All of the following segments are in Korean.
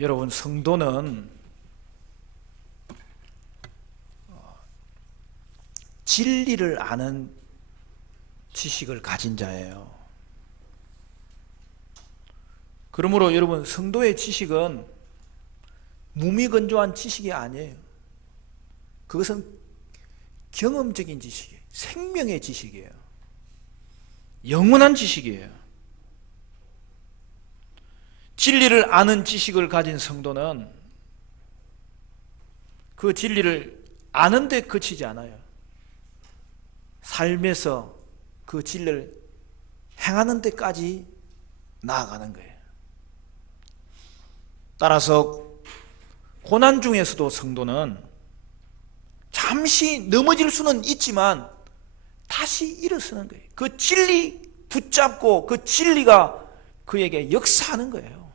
여러분, 성도는 진리를 아는 지식을 가진 자예요. 그러므로 여러분, 성도의 지식은 무미건조한 지식이 아니에요. 그것은 경험적인 지식이에요. 생명의 지식이에요. 영원한 지식이에요. 진리를 아는 지식을 가진 성도는 그 진리를 아는 데 그치지 않아요. 삶에서 그 진리를 행하는 데까지 나아가는 거예요. 따라서 고난 중에서도 성도는 잠시 넘어질 수는 있지만 다시 일어서는 거예요. 그 진리 붙잡고 그 진리가 그에게 역사하는 거예요.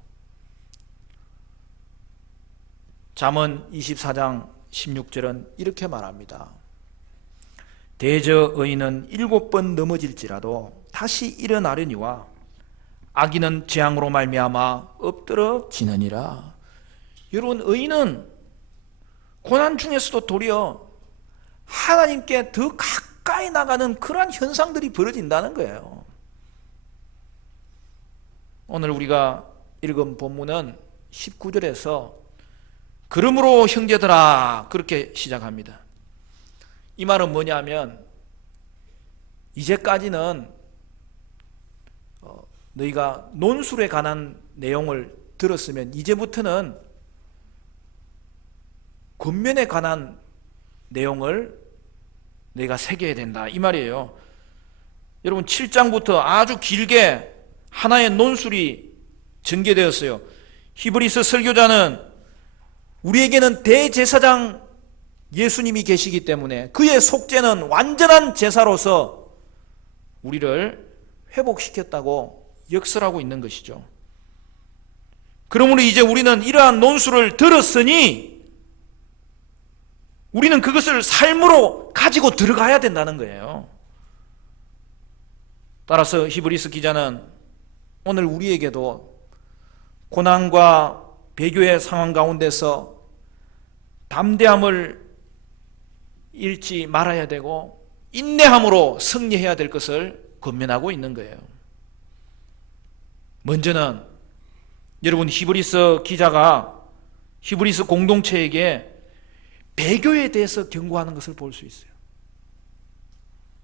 잠언 24장 16절은 이렇게 말합니다. 대저 의인은 7번 넘어질지라도 다시 일어나려니와 악인은 재앙으로 말미암아 엎드러지느니라. 여러분, 의인은 고난 중에서도 도리어 하나님께 더 가까이 나가는 그러한 현상들이 벌어진다는 거예요. 오늘 우리가 읽은 본문은 19절에서 그러므로 형제들아 그렇게 시작합니다. 이 말은 뭐냐면, 이제까지는 너희가 논술에 관한 내용을 들었으면 이제부터는 권면에 관한 내용을 너희가 새겨야 된다, 이 말이에요. 여러분, 7장부터 아주 길게 하나의 논술이 전개되었어요. 히브리서 설교자는 우리에게는 대제사장 예수님이 계시기 때문에 그의 속죄는 완전한 제사로서 우리를 회복시켰다고 역설하고 있는 것이죠. 그러므로 이제 우리는 이러한 논술을 들었으니 우리는 그것을 삶으로 가지고 들어가야 된다는 거예요. 따라서 히브리서 기자는 오늘 우리에게도 고난과 배교의 상황 가운데서 담대함을 잃지 말아야 되고 인내함으로 승리해야 될 것을 권면하고 있는 거예요. 먼저는 여러분, 히브리서 기자가 히브리서 공동체에게 배교에 대해서 경고하는 것을 볼 수 있어요.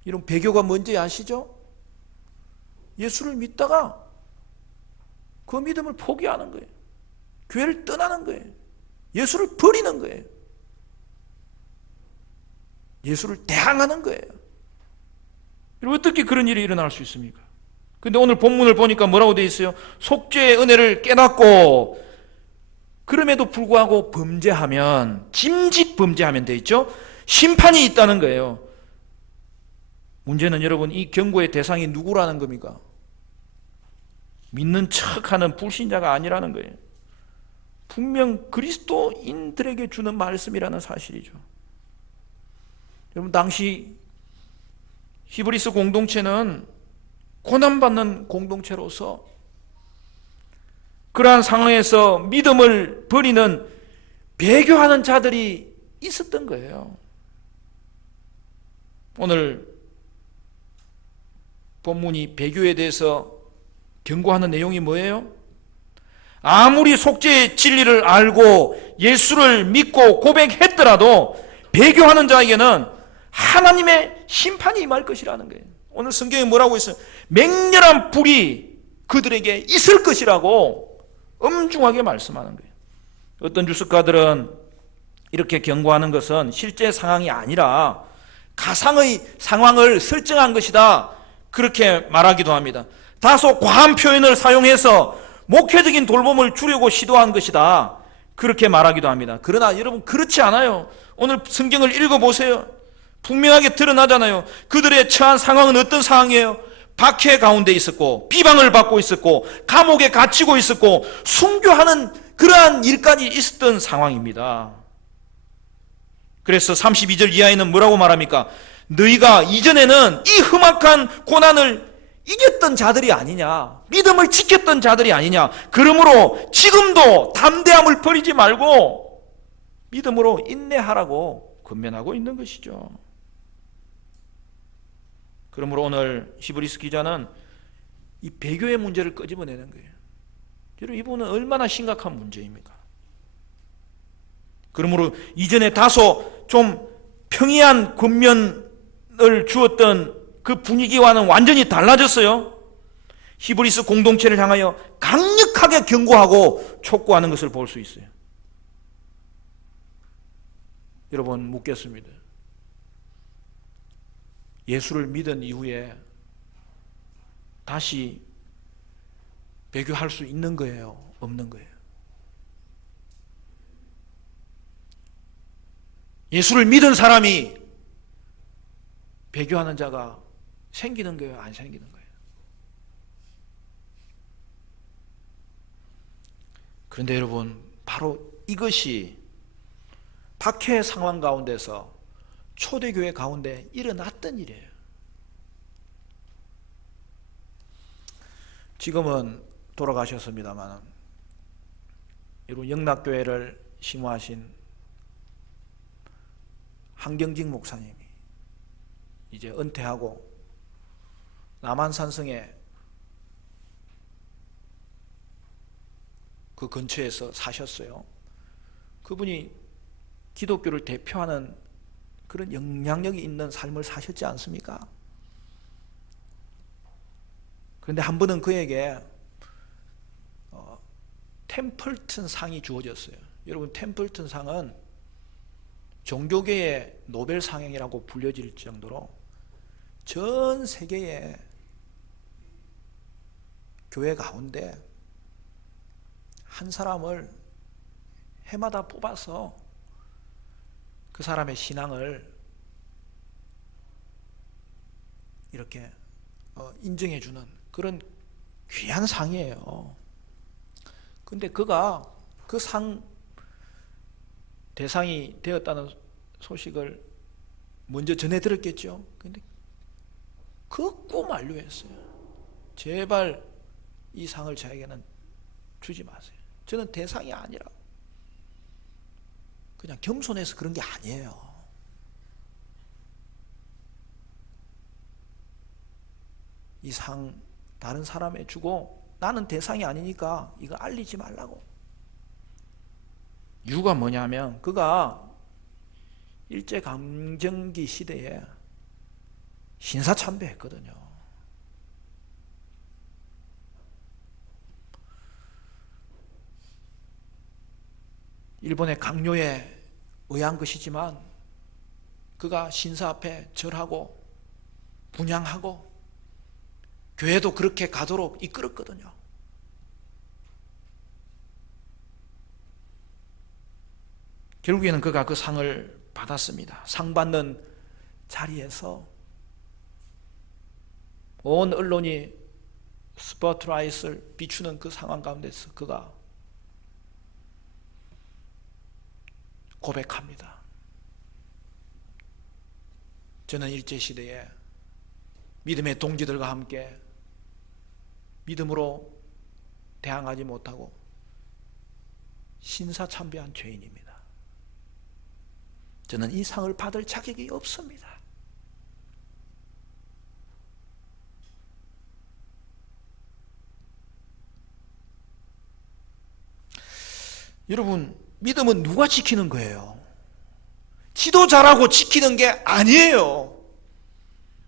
여러분, 배교가 뭔지 아시죠? 예수를 믿다가 그 믿음을 포기하는 거예요. 교회를 떠나는 거예요. 예수를 버리는 거예요. 예수를 대항하는 거예요. 여러분, 어떻게 그런 일이 일어날 수 있습니까? 근데 오늘 본문을 보니까 뭐라고 되어 있어요? 속죄의 은혜를 깨닫고 그럼에도 불구하고 범죄하면, 짐짓 범죄하면 되어 있죠? 심판이 있다는 거예요. 문제는 여러분, 이 경고의 대상이 누구라는 겁니까? 믿는 척하는 불신자가 아니라는 거예요. 분명 그리스도인들에게 주는 말씀이라는 사실이죠. 여러분, 당시 히브리서 공동체는 고난받는 공동체로서 그러한 상황에서 믿음을 버리는, 배교하는 자들이 있었던 거예요. 오늘 본문이 배교에 대해서 경고하는 내용이 뭐예요? 아무리 속죄의 진리를 알고 예수를 믿고 고백했더라도 배교하는 자에게는 하나님의 심판이 임할 것이라는 거예요. 오늘 성경에 뭐라고 있어요? 맹렬한 불이 그들에게 있을 것이라고 엄중하게 말씀하는 거예요. 어떤 주석가들은 이렇게 경고하는 것은 실제 상황이 아니라 가상의 상황을 설정한 것이다, 그렇게 말하기도 합니다. 다소 과한 표현을 사용해서 목회적인 돌봄을 주려고 시도한 것이다, 그렇게 말하기도 합니다. 그러나 여러분, 그렇지 않아요. 오늘 성경을 읽어보세요. 분명하게 드러나잖아요. 그들의 처한 상황은 어떤 상황이에요? 박해 가운데 있었고, 비방을 받고 있었고, 감옥에 갇히고 있었고, 순교하는 그러한 일까지 있었던 상황입니다. 그래서 32절 이하에는 뭐라고 말합니까? 너희가 이전에는 이 험악한 고난을 이겼던 자들이 아니냐, 믿음을 지켰던 자들이 아니냐. 그러므로 지금도 담대함을 버리지 말고 믿음으로 인내하라고 권면하고 있는 것이죠. 그러므로 오늘 히브리서 기자는 이 배교의 문제를 끄집어내는 거예요. 여러분, 이 부분은 얼마나 심각한 문제입니까? 그러므로 이전에 다소 좀 평이한 권면을 주었던 그 분위기와는 완전히 달라졌어요. 히브리서 공동체를 향하여 강력하게 경고하고 촉구하는 것을 볼 수 있어요. 여러분, 묻겠습니다. 예수를 믿은 이후에 다시 배교할 수 있는 거예요? 없는 거예요? 예수를 믿은 사람이 배교하는 자가 생기는 거예요? 안 생기는 거예요? 그런데 여러분, 바로 이것이 박해 상황 가운데서 초대교회 가운데 일어났던 일이에요. 지금은 돌아가셨습니다만, 여러분, 영락교회를 심호하신 한경직 목사님이 이제 은퇴하고 남한산성에 그 근처에서 사셨어요. 그분이 기독교를 대표하는 그런 영향력이 있는 삶을 사셨지 않습니까? 그런데 한 번은 그에게 템플튼 상이 주어졌어요. 여러분, 템플튼 상은 종교계의 노벨상이라고 불려질 정도로 전 세계의 교회 가운데 한 사람을 해마다 뽑아서 그 사람의 신앙을 이렇게 인정해주는 그런 귀한 상이에요. 근데 그가 그 상 대상이 되었다는 소식을 먼저 전해 들었겠죠. 근데 긋고 만류했어요. 제발 이 상을 저에게는 주지 마세요. 저는 대상이 아니라고. 그냥 겸손해서 그런 게 아니에요. 이 상 다른 사람에 주고 나는 대상이 아니니까 이거 알리지 말라고. 이유가 뭐냐면 그가 일제강점기 시대에 신사참배했거든요. 일본의 강요에 의한 것이지만 그가 신사 앞에 절하고 분향하고 교회도 그렇게 가도록 이끌었거든요. 결국에는 그가 그 상을 받았습니다. 상 받는 자리에서 온 언론이 스포트라이트를 비추는 그 상황 가운데서 그가 고백합니다. 저는 일제시대에 믿음의 동지들과 함께 믿음으로 대항하지 못하고 신사참배한 죄인입니다. 저는 이 상을 받을 자격이 없습니다. 여러분, 믿음은 누가 지키는 거예요? 지도자라고 지키는 게 아니에요.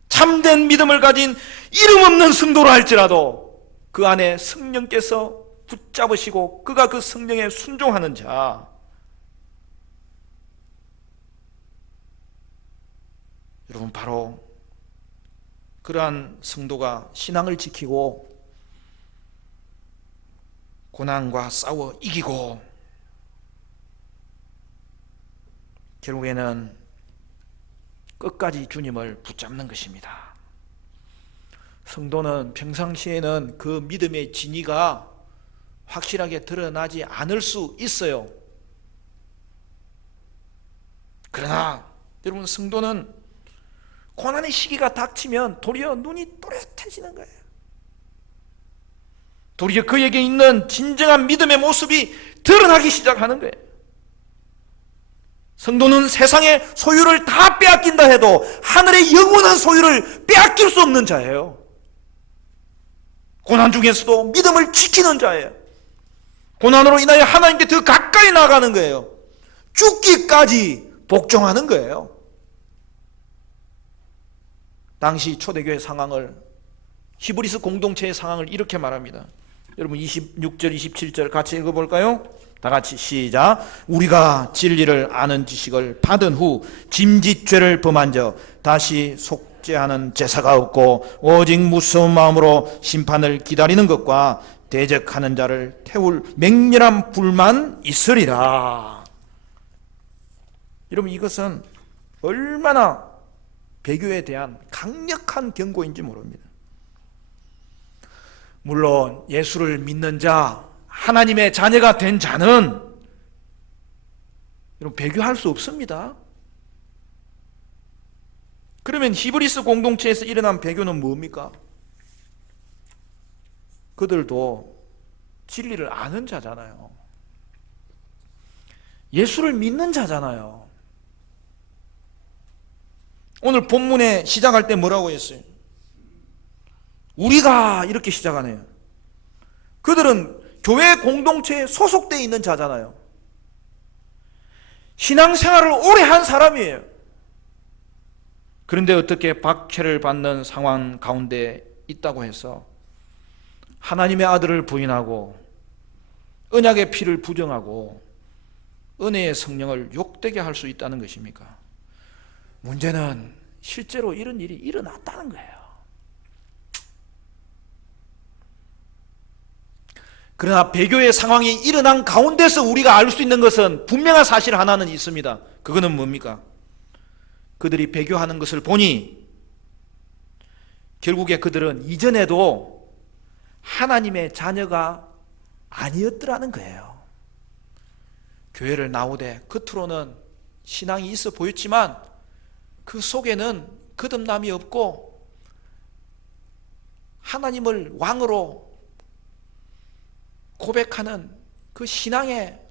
참된 믿음을 가진 이름 없는 성도라 할지라도 그 안에 성령께서 붙잡으시고 그가 그 성령에 순종하는 자, 여러분, 바로 그러한 성도가 신앙을 지키고 고난과 싸워 이기고 결국에는 끝까지 주님을 붙잡는 것입니다. 성도는 평상시에는 그 믿음의 진위가 확실하게 드러나지 않을 수 있어요. 그러나 여러분, 성도는 고난의 시기가 닥치면 도리어 눈이 또렷해지는 거예요. 도리어 그에게 있는 진정한 믿음의 모습이 드러나기 시작하는 거예요. 성도는 세상의 소유를 다 빼앗긴다 해도 하늘의 영원한 소유를 빼앗길 수 없는 자예요. 고난 중에서도 믿음을 지키는 자예요. 고난으로 인하여 하나님께 더 가까이 나가는 거예요. 죽기까지 복종하는 거예요. 당시 초대교회 상황을, 히브리스 공동체의 상황을 이렇게 말합니다. 여러분 26절 27절 같이 읽어볼까요? 다 같이 시작. 우리가 진리를 아는 지식을 받은 후 짐짓죄를 범한 자 다시 속죄하는 제사가 없고 오직 무서운 마음으로 심판을 기다리는 것과 대적하는 자를 태울 맹렬한 불만 있으리라. 여러분 이것은 얼마나 배교에 대한 강력한 경고인지 모릅니다. 물론 예수를 믿는 자, 하나님의 자녀가 된 자는 여러분 배교할 수 없습니다. 그러면 히브리스 공동체에서 일어난 배교는 뭡니까? 그들도 진리를 아는 자잖아요. 예수를 믿는 자잖아요. 오늘 본문에 시작할 때 뭐라고 했어요? 우리가 이렇게 시작하네요. 그들은 교회 공동체에 소속되어 있는 자잖아요. 신앙생활을 오래 한 사람이에요. 그런데 어떻게 박해를 받는 상황 가운데 있다고 해서 하나님의 아들을 부인하고 언약의 피를 부정하고 은혜의 성령을 욕되게 할 수 있다는 것입니까? 문제는 실제로 이런 일이 일어났다는 거예요. 그러나 배교의 상황이 일어난 가운데서 우리가 알 수 있는 것은 분명한 사실 하나는 있습니다. 그거는 뭡니까? 그들이 배교하는 것을 보니 결국에 그들은 이전에도 하나님의 자녀가 아니었더라는 거예요. 교회를 나오되 겉으로는 신앙이 있어 보였지만 그 속에는 거듭남이 없고 하나님을 왕으로 고백하는 그 신앙의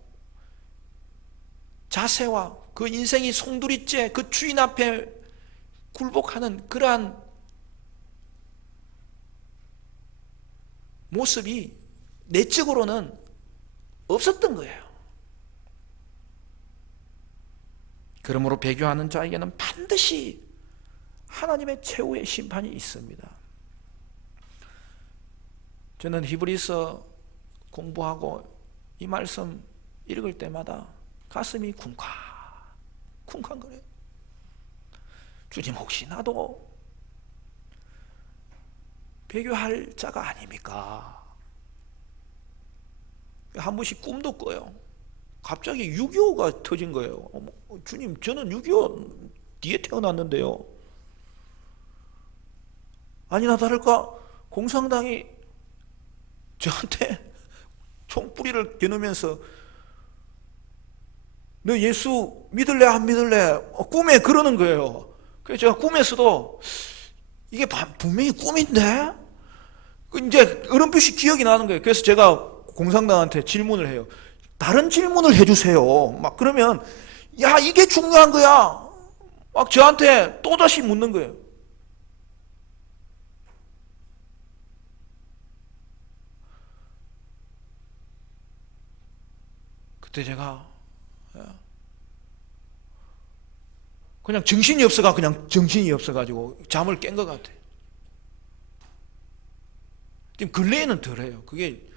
자세와 그 인생이 송두리째 그 주인 앞에 굴복하는 그러한 모습이 내적으로는 없었던 거예요. 그러므로 배교하는 자에게는 반드시 하나님의 최후의 심판이 있습니다. 저는 히브리서 공부하고 이 말씀 읽을 때마다 가슴이 쿵쾅거려요. 주님 혹시 나도 배교할 자가 아닙니까? 한 번씩 꿈도 꿔요. 갑자기 6.25가 터진 거예요. 주님 저는 6.25 뒤에 태어났는데요. 아니나 다를까 공산당이 저한테 총뿌리를 겨누면서 너 예수 믿을래 안 믿을래 꿈에 그러는 거예요. 그래서 제가 꿈에서도 이게 분명히 꿈인데 이제 어렴풋이 기억이 나는 거예요. 그래서 제가 공산당한테 질문을 해요. 다른 질문을 해주세요. 막 그러면 야 이게 중요한 거야. 막 저한테 또다시 묻는 거예요. 그때 제가 그냥 정신이 없어가지고 잠을 깬 것 같아요. 지금 근래에는 덜해요. 그게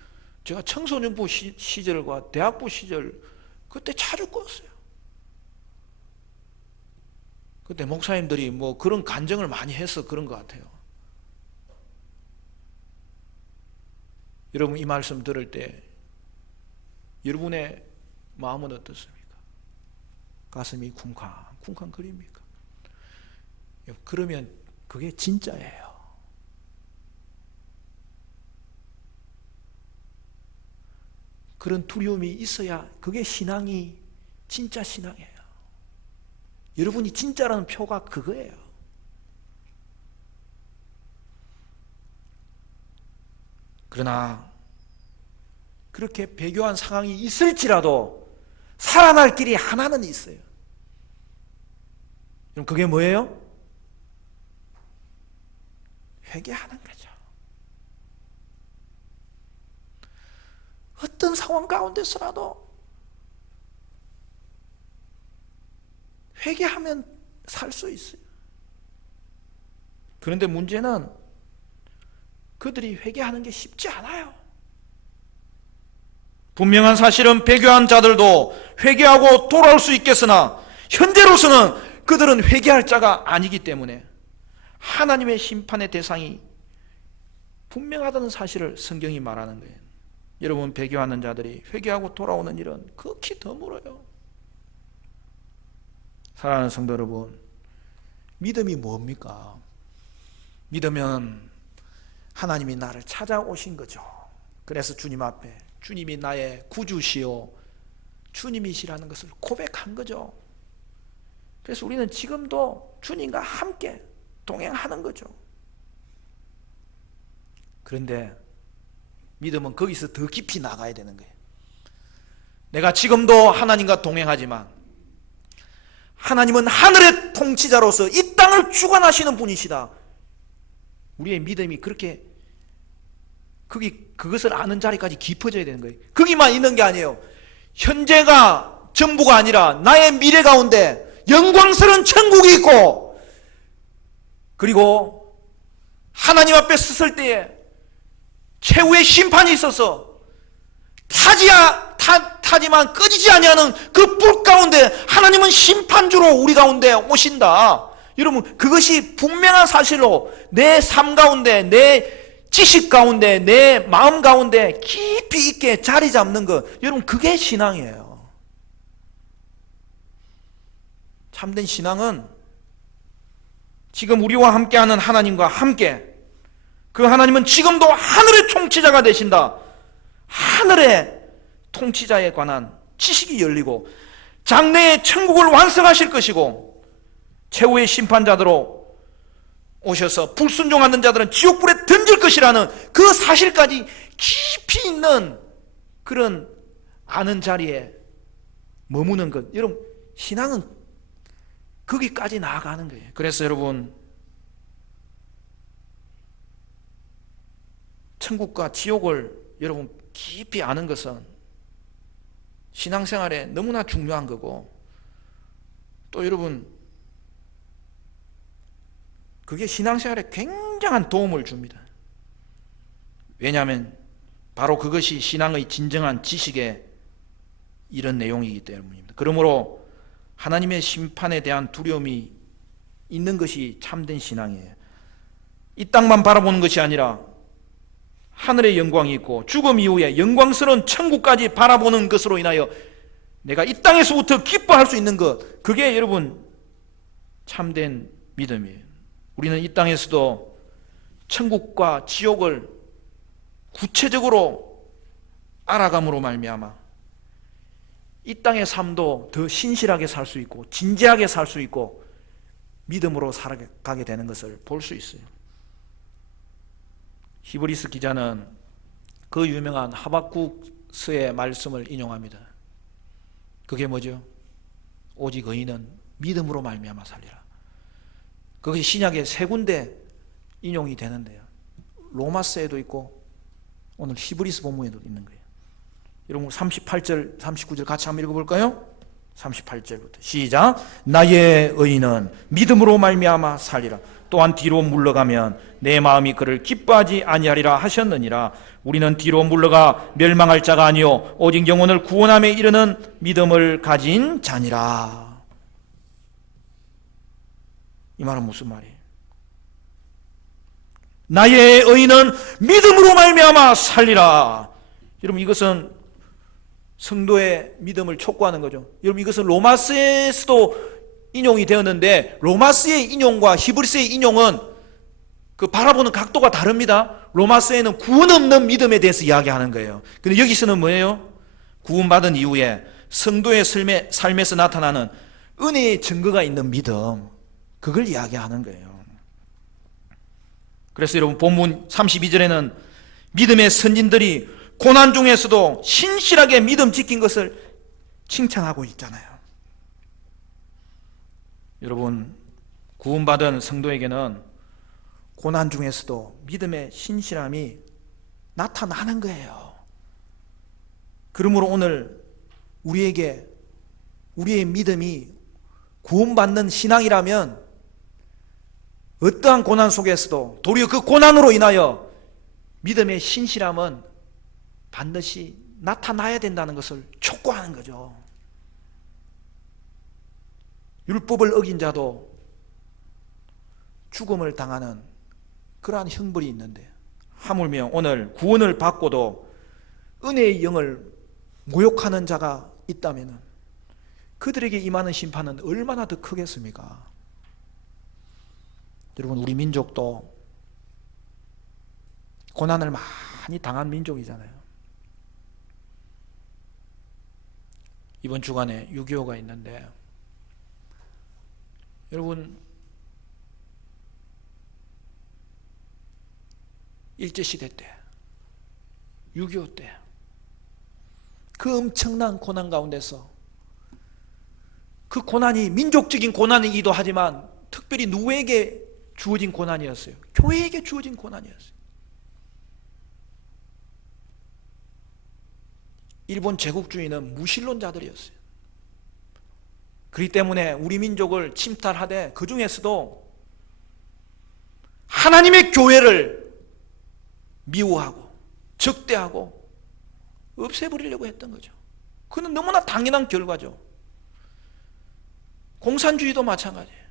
제가 청소년부 시절과 대학부 시절 그때 자주 꿨어요. 그때 목사님들이 뭐 그런 간증을 많이 해서 그런 것 같아요. 여러분 이 말씀 들을 때 여러분의 마음은 어떻습니까? 가슴이 쿵쾅거립니까? 그러면 그게 진짜예요. 그런 두려움이 있어야 그게 신앙이 진짜 신앙이에요. 여러분이 진짜라는 표가 그거예요. 그러나 그렇게 배교한 상황이 있을지라도 살아날 길이 하나는 있어요. 그럼 그게 뭐예요? 회개하는 거죠. 어떤 상황 가운데서라도 회개하면 살 수 있어요. 그런데 문제는 그들이 회개하는 게 쉽지 않아요. 분명한 사실은 배교한 자들도 회개하고 돌아올 수 있겠으나 현재로서는 그들은 회개할 자가 아니기 때문에 하나님의 심판의 대상이 분명하다는 사실을 성경이 말하는 거예요. 여러분, 배교하는 자들이 회개하고 돌아오는 일은 극히 드물어요. 사랑하는 성도 여러분, 믿음이 뭡니까? 믿으면 하나님이 나를 찾아오신 거죠. 그래서 주님 앞에 주님이 나의 구주시요 주님이시라는 것을 고백한 거죠. 그래서 우리는 지금도 주님과 함께 동행하는 거죠. 그런데 믿음은 거기서 더 깊이 나가야 되는 거예요. 내가 지금도 하나님과 동행하지만 하나님은 하늘의 통치자로서 이 땅을 주관하시는 분이시다. 우리의 믿음이 그렇게 그것을 아는 자리까지 깊어져야 되는 거예요. 거기만 있는 게 아니에요. 현재가 전부가 아니라 나의 미래 가운데 영광스러운 천국이 있고, 그리고 하나님 앞에 섰을 때에 최후의 심판이 있어서 타지만 꺼지지 아니하는 그 불 가운데 하나님은 심판주로 우리 가운데 오신다. 여러분, 그것이 분명한 사실로 내 삶 가운데, 내 지식 가운데, 내 마음 가운데 깊이 있게 자리 잡는 것, 여러분, 그게 신앙이에요. 참된 신앙은 지금 우리와 함께하는 하나님과 함께, 그 하나님은 지금도 하늘의 통치자가 되신다. 하늘의 통치자에 관한 지식이 열리고 장래의 천국을 완성하실 것이고 최후의 심판자들로 오셔서 불순종하는 자들은 지옥불에 던질 것이라는 그 사실까지 깊이 있는 그런 아는 자리에 머무는 것, 여러분, 신앙은 거기까지 나아가는 거예요. 그래서 여러분, 천국과 지옥을 여러분 깊이 아는 것은 신앙생활에 너무나 중요한 거고, 또 여러분, 그게 신앙생활에 굉장한 도움을 줍니다. 왜냐하면 바로 그것이 신앙의 진정한 지식의 이런 내용이기 때문입니다. 그러므로 하나님의 심판에 대한 두려움이 있는 것이 참된 신앙이에요. 이 땅만 바라보는 것이 아니라 하늘의 영광이 있고 죽음 이후에 영광스러운 천국까지 바라보는 것으로 인하여 내가 이 땅에서부터 기뻐할 수 있는 것, 그게 여러분 참된 믿음이에요. 우리는 이 땅에서도 천국과 지옥을 구체적으로 알아감으로 말미암아 이 땅의 삶도 더 신실하게 살 수 있고 진지하게 살 수 있고 믿음으로 살아가게 되는 것을 볼 수 있어요. 히브리서 기자는 그 유명한 하박국서의 말씀을 인용합니다. 그게 뭐죠? 오직 의인은 믿음으로 말미암아 살리라. 그것이 신약에 세 군데 인용이 되는데요. 로마서에도 있고 오늘 히브리서 본문에도 있는 거예요. 여러분 38절, 39절 같이 한번 읽어볼까요? 38절부터 시작. 나의 의인은 믿음으로 말미암아 살리라. 또한 뒤로 물러가면 내 마음이 그를 기뻐하지 아니하리라 하셨느니라. 우리는 뒤로 물러가 멸망할 자가 아니요 오직 영혼을 구원함에 이르는 믿음을 가진 자니라. 이 말은 무슨 말이에요? 나의 의인은 믿음으로 말미암아 살리라. 여러분, 이것은 성도의 믿음을 촉구하는 거죠. 여러분, 이것은 로마서에서도 인용이 되었는데 로마서의 인용과 히브리서의 인용은 그 바라보는 각도가 다릅니다. 로마서에는 구원 없는 믿음에 대해서 이야기하는 거예요. 근데 여기서는 뭐예요? 구원받은 이후에 성도의 삶에서 나타나는 은혜의 증거가 있는 믿음, 그걸 이야기하는 거예요. 그래서 여러분 본문 32절에는 믿음의 선진들이 고난 중에서도 신실하게 믿음 지킨 것을 칭찬하고 있잖아요. 여러분, 구원받은 성도에게는 고난 중에서도 믿음의 신실함이 나타나는 거예요. 그러므로 오늘 우리에게 우리의 믿음이 구원받는 신앙이라면 어떠한 고난 속에서도 도리어 그 고난으로 인하여 믿음의 신실함은 반드시 나타나야 된다는 것을 촉구하는 거죠. 율법을 어긴 자도 죽음을 당하는 그러한 형벌이 있는데, 하물며 오늘 구원을 받고도 은혜의 영을 모욕하는 자가 있다면 그들에게 임하는 심판은 얼마나 더 크겠습니까? 여러분, 우리 민족도 고난을 많이 당한 민족이잖아요. 이번 주간에 6.25가 있는데, 여러분, 일제시대 때, 6.25 때, 그 엄청난 고난 가운데서 그 고난이 민족적인 고난이기도 하지만 특별히 누구에게 주어진 고난이었어요? 교회에게 주어진 고난이었어요. 일본 제국주의는 무신론자들이었어요. 그렇기 때문에 우리 민족을 침탈하되 그 중에서도 하나님의 교회를 미워하고 적대하고 없애버리려고 했던 거죠. 그건 너무나 당연한 결과죠. 공산주의도 마찬가지예요.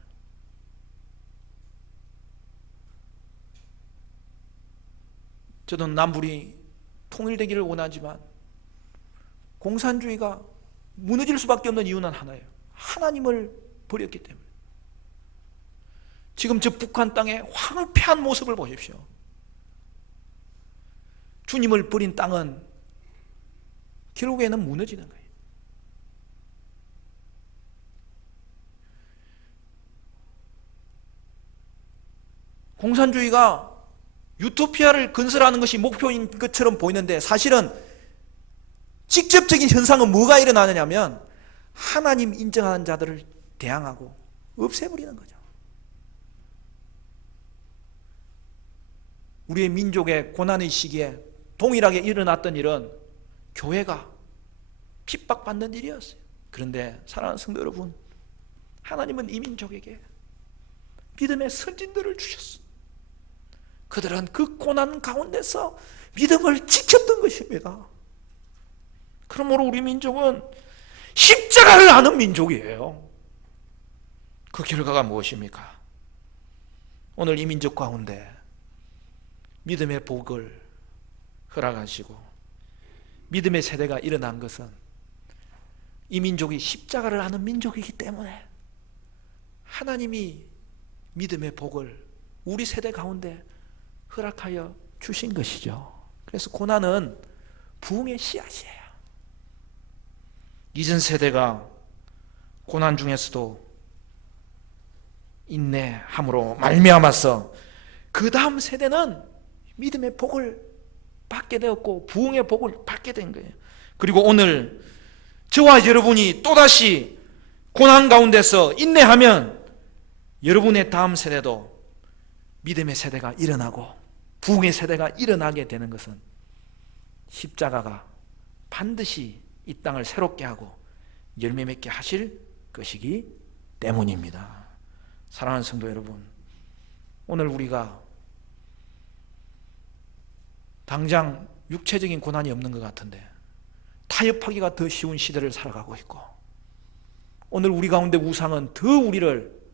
저도 남북이 통일되기를 원하지만 공산주의가 무너질 수밖에 없는 이유는 하나예요. 하나님을 버렸기 때문에. 지금 저 북한 땅의 황폐한 모습을 보십시오. 주님을 버린 땅은 결국에는 무너지는 거예요. 공산주의가 유토피아를 건설하는 것이 목표인 것처럼 보이는데 사실은 직접적인 현상은 뭐가 일어나느냐면 하나님 인정하는 자들을 대항하고 없애버리는 거죠. 우리의 민족의 고난의 시기에 동일하게 일어났던 일은 교회가 핍박받는 일이었어요. 그런데 사랑하는 성도 여러분, 하나님은 이 민족에게 믿음의 선진들을 주셨어요. 그들은 그 고난 가운데서 믿음을 지켰던 것입니다. 그러므로 우리 민족은 십자가를 아는 민족이에요. 그 결과가 무엇입니까? 오늘 이 민족 가운데 믿음의 복을 허락하시고 믿음의 세대가 일어난 것은 이 민족이 십자가를 아는 민족이기 때문에 하나님이 믿음의 복을 우리 세대 가운데 허락하여 주신 것이죠. 그래서 고난은 부흥의 씨앗이에요. 이전 세대가 고난 중에서도 인내함으로 말미암아서 그 다음 세대는 믿음의 복을 받게 되었고 부흥의 복을 받게 된 거예요. 그리고 오늘 저와 여러분이 또다시 고난 가운데서 인내하면 여러분의 다음 세대도 믿음의 세대가 일어나고 부흥의 세대가 일어나게 되는 것은 십자가가 반드시 이 땅을 새롭게 하고 열매 맺게 하실 것이기 때문입니다. 사랑하는 성도 여러분, 오늘 우리가 당장 육체적인 고난이 없는 것 같은데 타협하기가 더 쉬운 시대를 살아가고 있고, 오늘 우리 가운데 우상은 더 우리를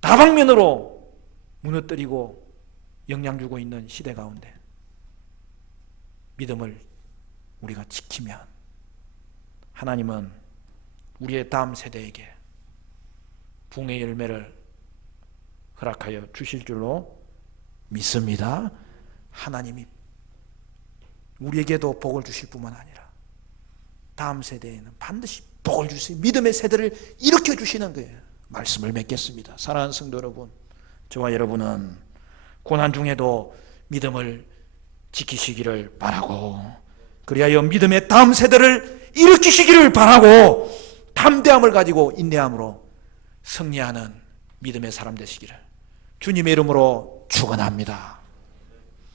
다방면으로 무너뜨리고 영향 주고 있는 시대 가운데 믿음을 우리가 지키면 하나님은 우리의 다음 세대에게 부흥의 열매를 허락하여 주실 줄로 믿습니다. 하나님이 우리에게도 복을 주실 뿐만 아니라 다음 세대에는 반드시 복을 주세요. 믿음의 세대를 일으켜 주시는 거예요. 말씀을 맺겠습니다. 사랑하는 성도 여러분, 저와 여러분은 고난 중에도 믿음을 지키시기를 바라고, 그리하여 믿음의 다음 세대를 일으키시기를 바라고, 담대함을 가지고 인내함으로 승리하는 믿음의 사람 되시기를 주님의 이름으로 축원합니다.